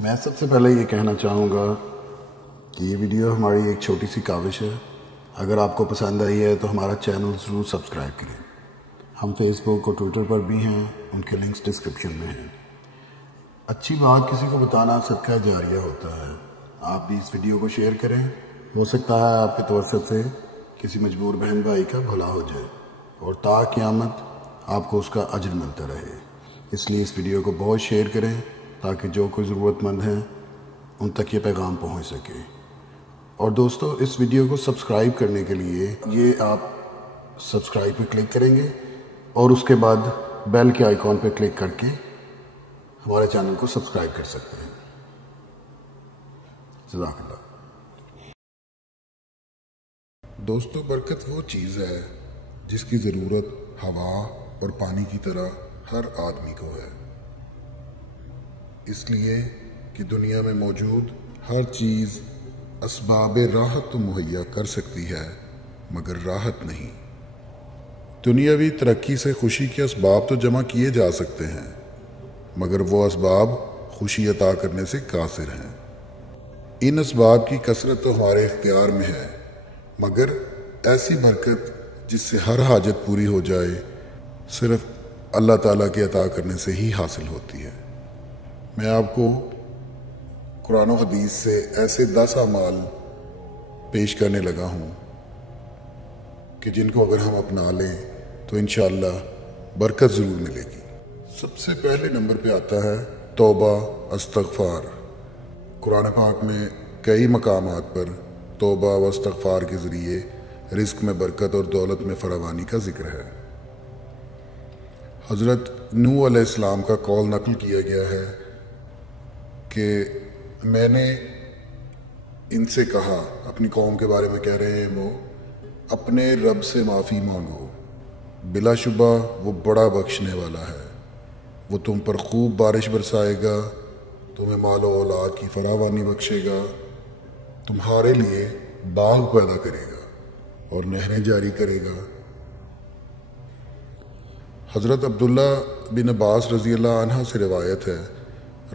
میں سب سے پہلے یہ کہنا چاہوں گا کہ یہ ویڈیو ہماری ایک چھوٹی سی کاوش ہے۔ اگر آپ کو پسند آئی ہے تو ہمارا چینل ضرور سبسکرائب کریں۔ ہم فیس بک اور ٹویٹر پر بھی ہیں، ان کے لنکس ڈسکرپشن میں ہیں۔ اچھی بات کسی کو بتانا صدقہ جاریہ ہوتا ہے۔ آپ بھی اس ویڈیو کو شیئر کریں، ہو سکتا ہے آپ کے توسط سے کسی مجبور بہن بھائی کا بھلا ہو جائے اور تا قیامت آپ کو اس کا اجر ملتا رہے۔ اس لیے اس ویڈیو کو بہت شیئر کریں تاکہ جو کوئی ضرورت مند ہیں ان تک یہ پیغام پہنچ سکے۔ اور دوستو، اس ویڈیو کو سبسکرائب کرنے کے لیے یہ آپ سبسکرائب پہ کلک کریں گے اور اس کے بعد بیل کے آئیکن پہ کلک کر کے ہمارے چینل کو سبسکرائب کر سکتے ہیں۔ جزاک اللہ۔ دوستو، برکت وہ چیز ہے جس کی ضرورت ہوا اور پانی کی طرح ہر آدمی کو ہے، اس لیے کہ دنیا میں موجود ہر چیز اسباب راحت تو مہیا کر سکتی ہے مگر راحت نہیں۔ دنیاوی ترقی سے خوشی کے اسباب تو جمع کیے جا سکتے ہیں مگر وہ اسباب خوشی عطا کرنے سے قاصر ہیں۔ ان اسباب کی کثرت تو ہمارے اختیار میں ہے مگر ایسی برکت جس سے ہر حاجت پوری ہو جائے صرف اللہ تعالیٰ کے عطا کرنے سے ہی حاصل ہوتی ہے۔ میں آپ کو قرآن و حدیث سے ایسے 10 اعمال پیش کرنے لگا ہوں کہ جن کو اگر ہم اپنا لیں تو انشاءاللہ برکت ضرور ملے گی۔ سب سے پہلے نمبر پہ آتا ہے توبہ استغفار۔ قرآن پاک میں کئی مقامات پر توبہ و استغفار کے ذریعے رزق میں برکت اور دولت میں فراوانی کا ذکر ہے۔ حضرت نوح علیہ السلام کا قول نقل کیا گیا ہے کہ میں نے ان سے کہا، اپنی قوم کے بارے میں کہہ رہے ہیں وہ، اپنے رب سے معافی مانگو، بلا شبہ وہ بڑا بخشنے والا ہے۔ وہ تم پر خوب بارش برسائے گا، تمہیں مال و اولاد کی فراوانی بخشے گا، تمہارے لیے باغ پیدا کرے گا اور نہریں جاری کرے گا۔ حضرت عبداللہ بن عباس رضی اللہ عنہ سے روایت ہے،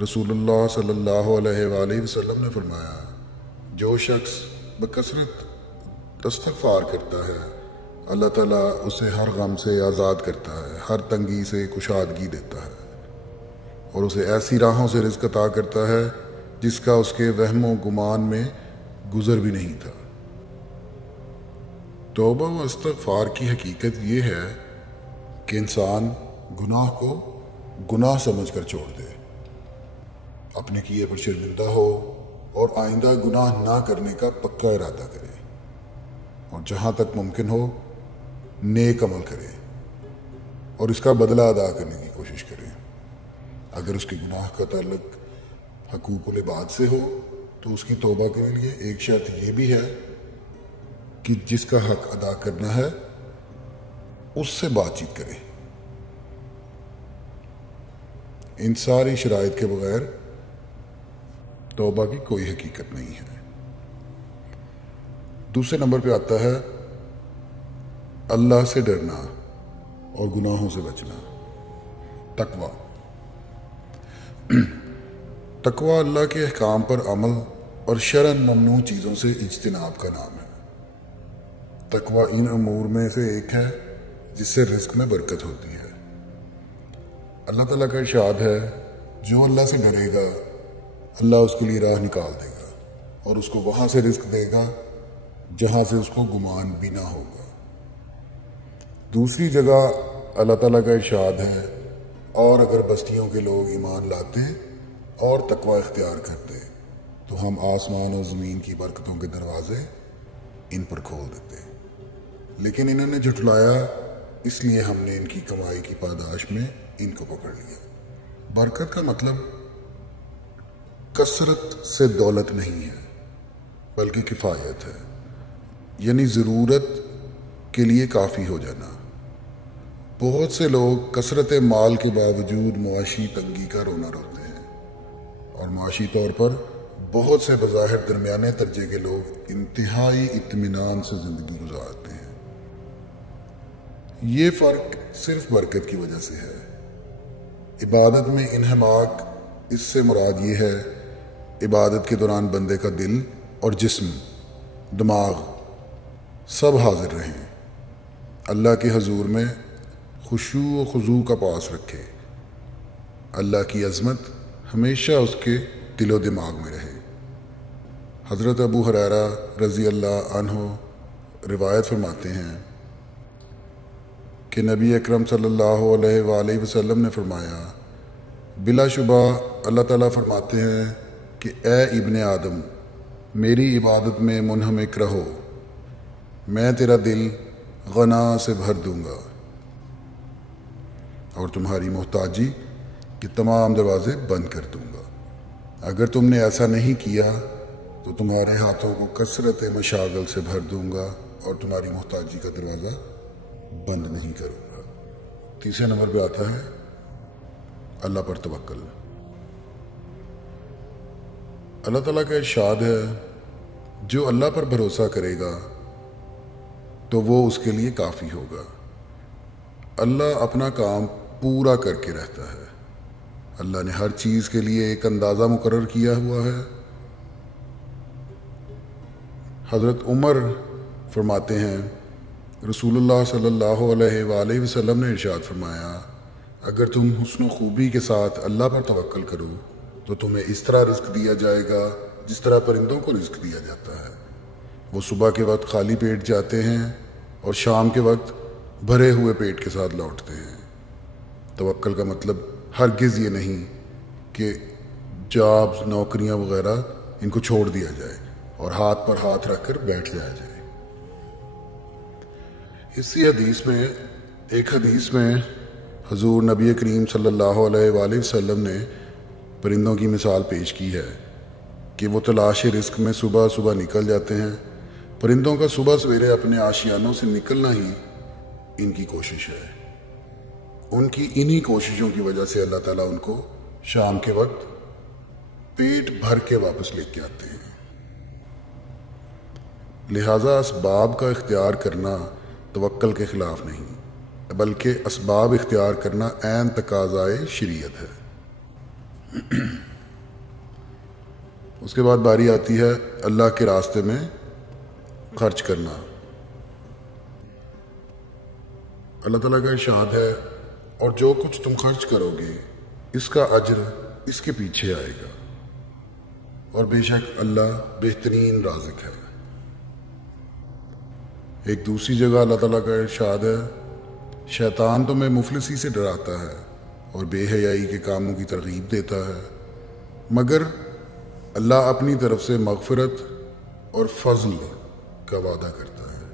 رسول اللہ صلی اللہ علیہ وآلہ وسلم نے فرمایا، جو شخص بکثرت استغفار کرتا ہے اللہ تعالیٰ اسے ہر غم سے آزاد کرتا ہے، ہر تنگی سے کشادگی دیتا ہے اور اسے ایسی راہوں سے رزق عطا کرتا ہے جس کا اس کے وہم و گمان میں گزر بھی نہیں تھا۔ توبہ و استغفار کی حقیقت یہ ہے کہ انسان گناہ کو گناہ سمجھ کر چھوڑ دے، اپنے کیے پر شرمندہ ہو اور آئندہ گناہ نہ کرنے کا پکا ارادہ کرے اور جہاں تک ممکن ہو نیک عمل کرے اور اس کا بدلہ ادا کرنے کی کوشش کرے۔ اگر اس کے گناہ کا تعلق حقوق العباد سے ہو تو اس کی توبہ کے لیے ایک شرط یہ بھی ہے کہ جس کا حق ادا کرنا ہے اس سے بات چیت کرے۔ ان ساری شرائط کے بغیر توبہ کی کوئی حقیقت نہیں ہے۔ دوسرے نمبر پہ آتا ہے اللہ سے ڈرنا اور گناہوں سے بچنا، تقوی۔ تقوی اللہ کے احکام پر عمل اور شرعاً ممنوع چیزوں سے اجتناب کا نام ہے۔ تقوی ان امور میں سے ایک ہے جس سے رزق میں برکت ہوتی ہے۔ اللہ تعالیٰ کا ارشاد ہے، جو اللہ سے ڈرے گا اللہ اس کے لیے راہ نکال دے گا اور اس کو وہاں سے رزق دے گا جہاں سے اس کو گمان بھی نہ ہوگا۔ دوسری جگہ اللہ تعالیٰ کا ارشاد ہے، اور اگر بستیوں کے لوگ ایمان لاتے اور تقوی اختیار کرتے تو ہم آسمان اور زمین کی برکتوں کے دروازے ان پر کھول دیتے، لیکن انہوں نے جھٹلایا، اس لیے ہم نے ان کی کمائی کی پاداش میں ان کو پکڑ لیا۔ برکت کا مطلب کثرت سے دولت نہیں ہے بلکہ کفایت ہے، یعنی ضرورت کے لیے کافی ہو جانا۔ بہت سے لوگ کثرت مال کے باوجود معاشی تنگی کا رونا روتے ہیں اور معاشی طور پر بہت سے بظاہر درمیانے درجے کے لوگ انتہائی اطمینان سے زندگی گزارتے ہیں۔ یہ فرق صرف برکت کی وجہ سے ہے۔ عبادت میں انہماک، اس سے مراد یہ ہے عبادت کے دوران بندے کا دل اور جسم، دماغ سب حاضر رہیں، اللہ کے حضور میں خشوع و خضوع کا پاس رکھے، اللہ کی عظمت ہمیشہ اس کے دل و دماغ میں رہے۔ حضرت ابو ہریرہ رضی اللہ عنہ روایت فرماتے ہیں کہ نبی اکرم صلی اللہ علیہ وآلہ وسلم نے فرمایا، بلا شبہ اللہ تعالیٰ فرماتے ہیں کہ اے ابن آدم، میری عبادت میں منہمک رہو، میں تیرا دل غنا سے بھر دوں گا اور تمہاری محتاجی کے تمام دروازے بند کر دوں گا۔ اگر تم نے ایسا نہیں کیا تو تمہارے ہاتھوں کو کثرت مشاغل سے بھر دوں گا اور تمہاری محتاجی کا دروازہ بند نہیں کروں گا۔ تیسرے نمبر پہ آتا ہے اللہ پر توکل۔ اللہ تعالیٰ کا ارشاد ہے، جو اللہ پر بھروسہ کرے گا تو وہ اس کے لیے کافی ہوگا۔ اللہ اپنا کام پورا کر کے رہتا ہے۔ اللہ نے ہر چیز کے لیے ایک اندازہ مقرر کیا ہوا ہے۔ حضرت عمر فرماتے ہیں، رسول اللہ صلی اللہ علیہ وآلہ وسلم نے ارشاد فرمایا، اگر تم حسن و خوبی کے ساتھ اللہ پر توکل کرو تو تمہیں اس طرح رزق دیا جائے گا جس طرح پرندوں کو رزق دیا جاتا ہے۔ وہ صبح کے وقت خالی پیٹ جاتے ہیں اور شام کے وقت بھرے ہوئے پیٹ کے ساتھ لوٹتے ہیں۔ توکل کا مطلب ہرگز یہ نہیں کہ جابز، نوکریاں وغیرہ ان کو چھوڑ دیا جائے اور ہاتھ پر ہاتھ رکھ کر بیٹھ جایا جائے۔ ایک حدیث میں حضور نبی کریم صلی اللہ علیہ وآلہ وسلم نے پرندوں کی مثال پیش کی ہے کہ وہ تلاش رزق میں صبح صبح نکل جاتے ہیں۔ پرندوں کا صبح سویرے اپنے آشیانوں سے نکلنا ہی ان کی کوشش ہے۔ ان کی انہی کوششوں کی وجہ سے اللہ تعالیٰ ان کو شام کے وقت پیٹ بھر کے واپس لے کے آتے ہیں۔ لہٰذا اسباب کا اختیار کرنا توکل کے خلاف نہیں، بلکہ اسباب اختیار کرنا عین تقاضائے شریعت ہے۔ اس کے بعد باری آتی ہے اللہ کے راستے میں خرچ کرنا۔ اللہ تعالیٰ کا ارشاد ہے، اور جو کچھ تم خرچ کرو گے اس کا اجر اس کے پیچھے آئے گا، اور بے شک اللہ بہترین رازق ہے۔ ایک دوسری جگہ اللہ تعالیٰ کا ارشاد ہے، شیطان تمہیں مفلسی سے ڈراتا ہے اور بے حیائی کے کاموں کی ترغیب دیتا ہے، مگر اللہ اپنی طرف سے مغفرت اور فضل کا وعدہ کرتا ہے۔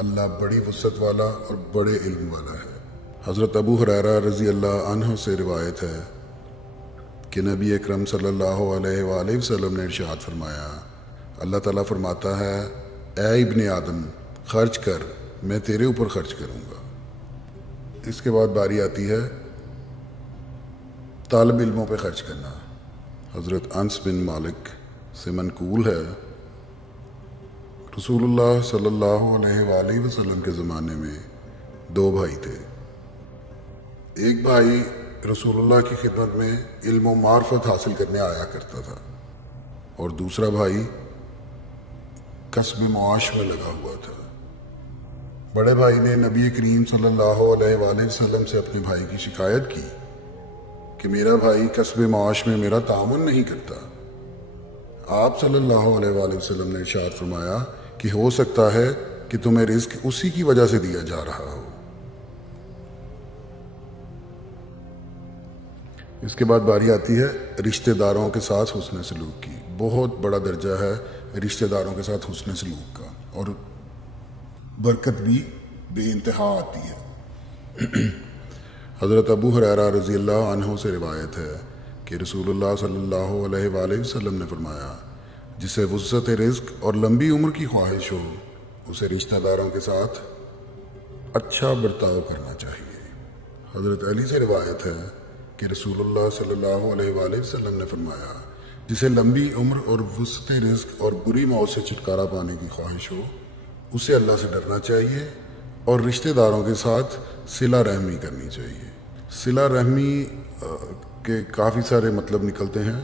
اللہ بڑی وسعت والا اور بڑے علم والا ہے۔ حضرت ابو ہریرہ رضی اللہ عنہ سے روایت ہے کہ نبی اکرم صلی اللہ علیہ وآلہ وسلم نے ارشاد فرمایا، اللہ تعالیٰ فرماتا ہے، اے ابن آدم، خرچ کر، میں تیرے اوپر خرچ کروں گا۔ اس کے بعد باری آتی ہے طالب علموں پہ خرچ کرنا۔ حضرت انس بن مالک سے منقول ہے، رسول اللہ صلی اللہ علیہ وآلہ وسلم کے زمانے میں دو بھائی تھے۔ ایک بھائی رسول اللہ کی خدمت میں علم و معرفت حاصل کرنے آیا کرتا تھا، اور دوسرا بھائی کسب معاش میں لگا ہوا تھا۔ بڑے بھائی نے نبی کریم صلی اللہ علیہ وآلہ وسلم سے اپنے بھائی کی شکایت کی کہ میرا بھائی کسب معاش میں میرا تعاون نہیں کرتا۔ آپ صلی اللہ علیہ وآلہ وسلم نے ارشاد فرمایا کہ ہو سکتا ہے کہ تمہیں رزق اسی کی وجہ سے دیا جا رہا ہو۔ اس کے بعد باری آتی ہے رشتہ داروں کے ساتھ حسن سلوک کی۔ بہت بڑا درجہ ہے رشتہ داروں کے ساتھ حسن سلوک کا، اور برکت بھی بے انتہا آتی ہے۔ حضرت ابو ہریرہ رضی اللہ عنہ سے روایت ہے کہ رسول اللہ صلی اللہ علیہ وآلہ وسلم نے فرمایا، جسے وسعت رزق اور لمبی عمر کی خواہش ہو اسے رشتہ داروں کے ساتھ اچھا برتاؤ کرنا چاہیے۔ حضرت علی سے روایت ہے کہ رسول اللہ صلی اللہ علیہ وآلہ وسلم نے فرمایا، جسے لمبی عمر اور وسعت رزق اور بری موت سے چھٹکارا پانے کی خواہش ہو اسے اللہ سے ڈرنا چاہیے اور رشتہ داروں کے ساتھ صلہ رحمی کرنی چاہیے۔ صلہ رحمی کے کافی سارے مطلب نکلتے ہیں،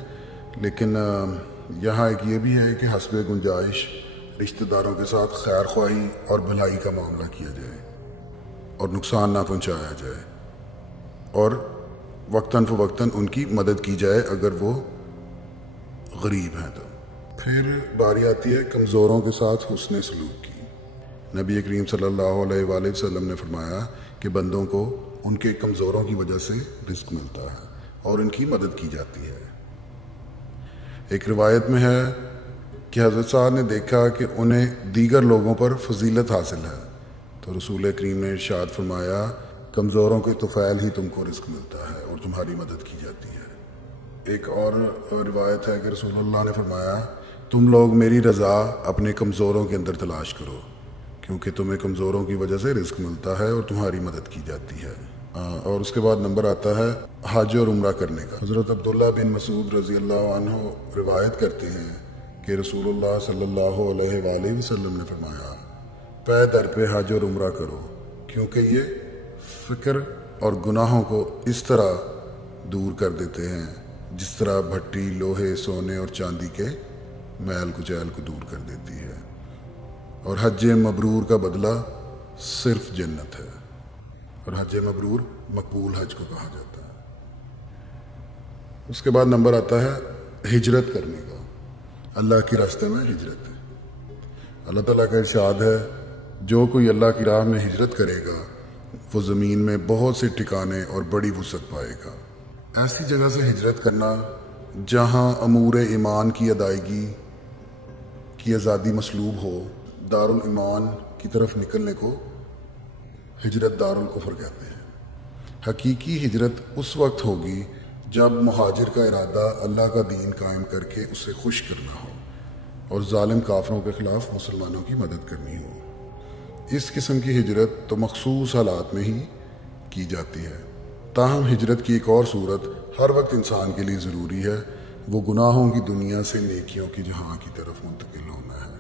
لیکن یہاں ایک یہ بھی ہے کہ حسب گنجائش رشتہ داروں کے ساتھ خیر خواہی اور بھلائی کا معاملہ کیا جائے اور نقصان نہ پہنچایا جائے، اور وقتاً فوقتاً ان کی مدد کی جائے اگر وہ غریب ہیں تو۔ پھر باری آتی ہے کمزوروں کے ساتھ حسن سلوک کی۔ نبی کریم صلی اللہ علیہ وآلہ وسلم نے فرمایا کہ بندوں کو ان کے کمزوروں کی وجہ سے رزق ملتا ہے اور ان کی مدد کی جاتی ہے۔ ایک روایت میں ہے کہ حضرت صاحب نے دیکھا کہ انہیں دیگر لوگوں پر فضیلت حاصل ہے، تو رسول کریم نے ارشاد فرمایا کمزوروں کے طفیل ہی تم کو رزق ملتا ہے اور تمہاری مدد کی جاتی ہے۔ ایک اور روایت ہے کہ رسول اللہ نے فرمایا تم لوگ میری رضا اپنے کمزوروں کے اندر تلاش کرو، کیونکہ تمہیں کمزوروں کی وجہ سے رزق ملتا ہے اور تمہاری مدد کی جاتی ہے۔ اور اس کے بعد نمبر آتا ہے حج اور عمرہ کرنے کا۔ حضرت عبداللہ بن مسعود رضی اللہ عنہ روایت کرتے ہیں کہ رسول اللہ صلی اللہ علیہ وآلہ وسلم نے فرمایا پے در پہ حج اور عمرہ کرو، کیونکہ یہ فکر اور گناہوں کو اس طرح دور کر دیتے ہیں جس طرح بھٹی لوہے سونے اور چاندی کے میل کچیل کو دور کر دیتی ہے، اور حج مبرور کا بدلہ صرف جنت ہے، اور حج مبرور مقبول حج کو کہا جاتا ہے۔ اس کے بعد نمبر آتا ہے ہجرت کرنے کا، اللہ کے راستے میں ہجرت ہے۔ اللہ تعالیٰ کا ارشاد ہے جو کوئی اللہ کی راہ میں ہجرت کرے گا وہ زمین میں بہت سے ٹھکانے اور بڑی وسعت پائے گا۔ ایسی جگہ سے ہجرت کرنا جہاں امور ایمان کی ادائیگی کی آزادی مسلوب ہو، دارالایمان کی طرف نکلنے کو ہجرت دارالکفر کہتے ہیں۔ حقیقی ہجرت اس وقت ہوگی جب مہاجر کا ارادہ اللہ کا دین قائم کر کے اسے خوش کرنا ہو اور ظالم کافروں کے خلاف مسلمانوں کی مدد کرنی ہو۔ اس قسم کی ہجرت تو مخصوص حالات میں ہی کی جاتی ہے، تاہم ہجرت کی ایک اور صورت ہر وقت انسان کے لیے ضروری ہے، وہ گناہوں کی دنیا سے نیکیوں کی جہاں کی طرف منتقل ہونا ہے۔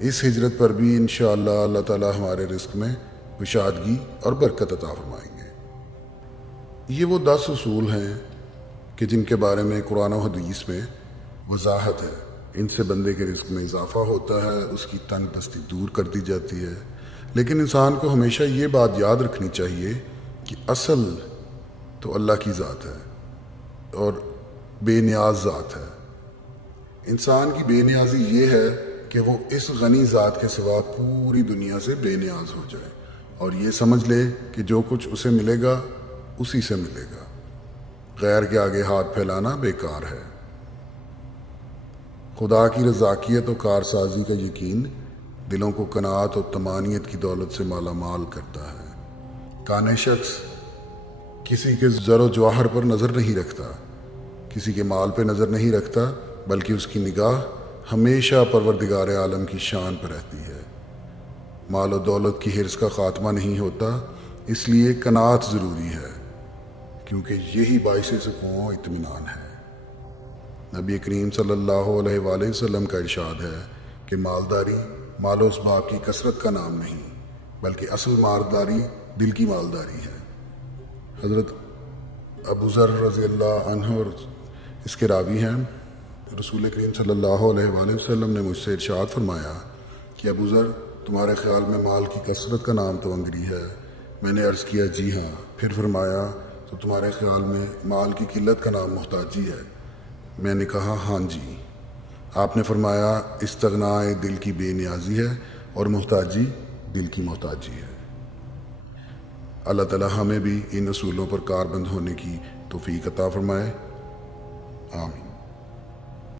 اس ہجرت پر بھی انشاءاللہ اللہ تعالیٰ ہمارے رزق میں کشادگی اور برکت عطا فرمائیں گے۔ یہ وہ 10 اصول ہیں کہ جن کے بارے میں قرآن و حدیث میں وضاحت ہے۔ ان سے بندے کے رزق میں اضافہ ہوتا ہے، اس کی تنگ دستی دور کر دی جاتی ہے، لیکن انسان کو ہمیشہ یہ بات یاد رکھنی چاہیے کہ اصل تو اللہ کی ذات ہے اور بے نیاز ذات ہے۔ انسان کی بے نیازی یہ ہے کہ وہ اس غنی ذات کے سوا پوری دنیا سے بے نیاز ہو جائے اور یہ سمجھ لے کہ جو کچھ اسے ملے گا اسی سے ملے گا، غیر کے آگے ہاتھ پھیلانا بیکار ہے۔ خدا کی رضاکیت و کارسازی کا یقین دلوں کو قناعت اور طمانینت کی دولت سے مالا مال کرتا ہے۔ کانے شخص کسی کے زر و جواہر پر نظر نہیں رکھتا، کسی کے مال پہ نظر نہیں رکھتا، بلکہ اس کی نگاہ ہمیشہ پروردگار عالم کی شان پر رہتی ہے۔ مال و دولت کی حرص کا خاتمہ نہیں ہوتا، اس لیے قناعت ضروری ہے، کیونکہ یہی باعث سکون و اطمینان ہے۔ نبی کریم صلی اللہ علیہ وآلہ وسلم کا ارشاد ہے کہ مالداری مال و اسباب کی کثرت کا نام نہیں، بلکہ اصل مالداری دل کی مالداری ہے۔ حضرت ابو ذر رضی اللہ عنہ اور اس کے راوی ہیں، رسول کریم صلی اللہ علیہ وآلہ وسلم نے مجھ سے ارشاد فرمایا کہ ابو ذر تمہارے خیال میں مال کی کثرت کا نام تو انگری ہے؟ میں نے عرض کیا جی ہاں۔ پھر فرمایا تو تمہارے خیال میں مال کی قلت کا نام محتاجی ہے؟ میں نے کہا ہاں جی۔ آپ نے فرمایا استغناء دل کی بے نیازی ہے اور محتاجی دل کی محتاجی ہے۔ اللہ تعالی ہمیں بھی ان اصولوں پر کاربند ہونے کی توفیق عطا فرمائے، آمین۔